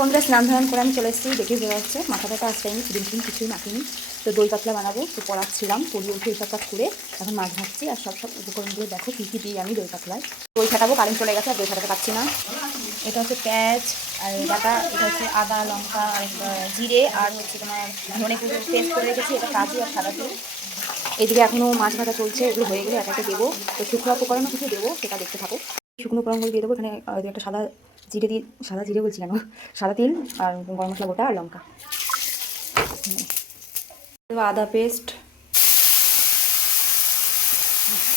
বন্ধুরা স্নান ধান করে আমি চলে এসেছি, দেখে বোঝা যাচ্ছে মাথাটা আসতেনি, ক্রিম ক্রিম কিছুই মাখিনি। তো দই পাতলা বানাবো, তো পড়াচ্ছিলাম, পড়িয়ে উঠে এইসব কাজ করে এখন মাছ ভাজছি। আর সব উপকরণগুলো দেখো কী কী দিই আমি দই পাতলায়। দই ফাটাবো, কারেন্ট চলে গেছে আর দই ফাটাতে পারছি না। এটা হচ্ছে পেঁয়াজ আর ডাটা, এটা হচ্ছে আদা লঙ্কা আর জিরে, আর হচ্ছে তোমার ধনে গুঁড়ো পেস্ট করে রেখেছি, এটা কাজু আর সাদা তেল। এদিকে এখনও মাছ ভাজা চলছে, এগুলো হয়ে গেলে এটাকে দেবো। তো শুকনো উপকরণও কিছু দেবো, সেটা দেখতে থাকো। শুকনো উপকরণগুলো দিয়ে দেবো। এখানে একটা সাদা জিরে দিয়ে, সাদা জিরে বলছি কেন, সাদা তিল আর গরম মশলা গোটা আর লঙ্কা, আদা পেস্ট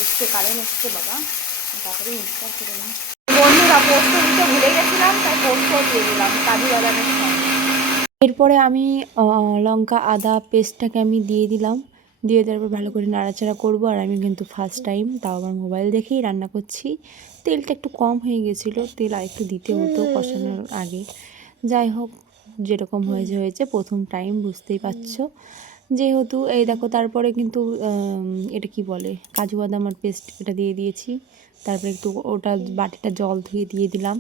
এসছে, কারেন্ট এসছে বাবা, তাড়াতাড়ি মিক্সচার করে নিই। বন্ধুরা পোস্ত দিতে ভুলে গেছিলাম, তাই পোস্ত দিয়ে দিলাম, কাজু বাদামের সঙ্গে। এরপরে আমি লঙ্কা আদা পেস্টটাকে আমি দিয়ে দিলাম, দিয়ে দেওয়ার পর ভালো করে নাড়াচাড়া করবো। আর আমি কিন্তু ফার্স্ট টাইম, তাও আমার মোবাইল দেখেই রান্না করছি। তেলটা একটু কম হয়ে গেছিলো, তেল আর একটু দিতে হতো কষানোর আগে। যাই হোক, যেরকম হয়েছে প্রথম টাইম, বুঝতেই পারছো। যেহেতু এই দেখো, তারপরে কিন্তু এটা কি বলে, কাজু বাদাম আর পেস্ট, এটা দিয়ে দিয়েছি। তারপরে একটু ওটা বাটিটা জল ধুয়ে দিয়ে দিলাম,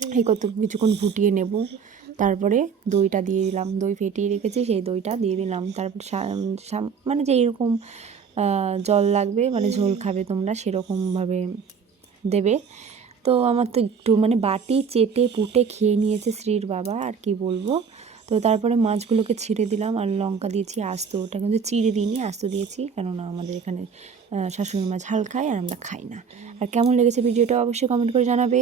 এই কত কিছুক্ষণ ফুটিয়ে নেব। তারপরে দইটা দিয়ে দিলাম, দই ফেটিয়ে রেখেছি, সেই দইটা দিয়ে দিলাম। তারপর মানে যে এরকম জল লাগবে, মানে ঝোল খাবে তোমরা সেরকমভাবে দেবে। তো আমার তো একটু মানে বাটি চেটে পুটে খেয়ে নিয়েছে শ্রীর বাবা, আর কি বলবো। তো তারপরে মাছগুলোকে ছিঁড়ে দিলাম আর লঙ্কা দিয়েছি আস্ত, ওটা কিন্তু চিড়ে দিইনি, আস্ত দিয়েছি, কেননা আমাদের এখানে শাশুড়ি মা ঝাল খায় আর আমরা খাই না। আর কেমন লেগেছে ভিডিওটা অবশ্যই কমেন্ট করে জানাবে।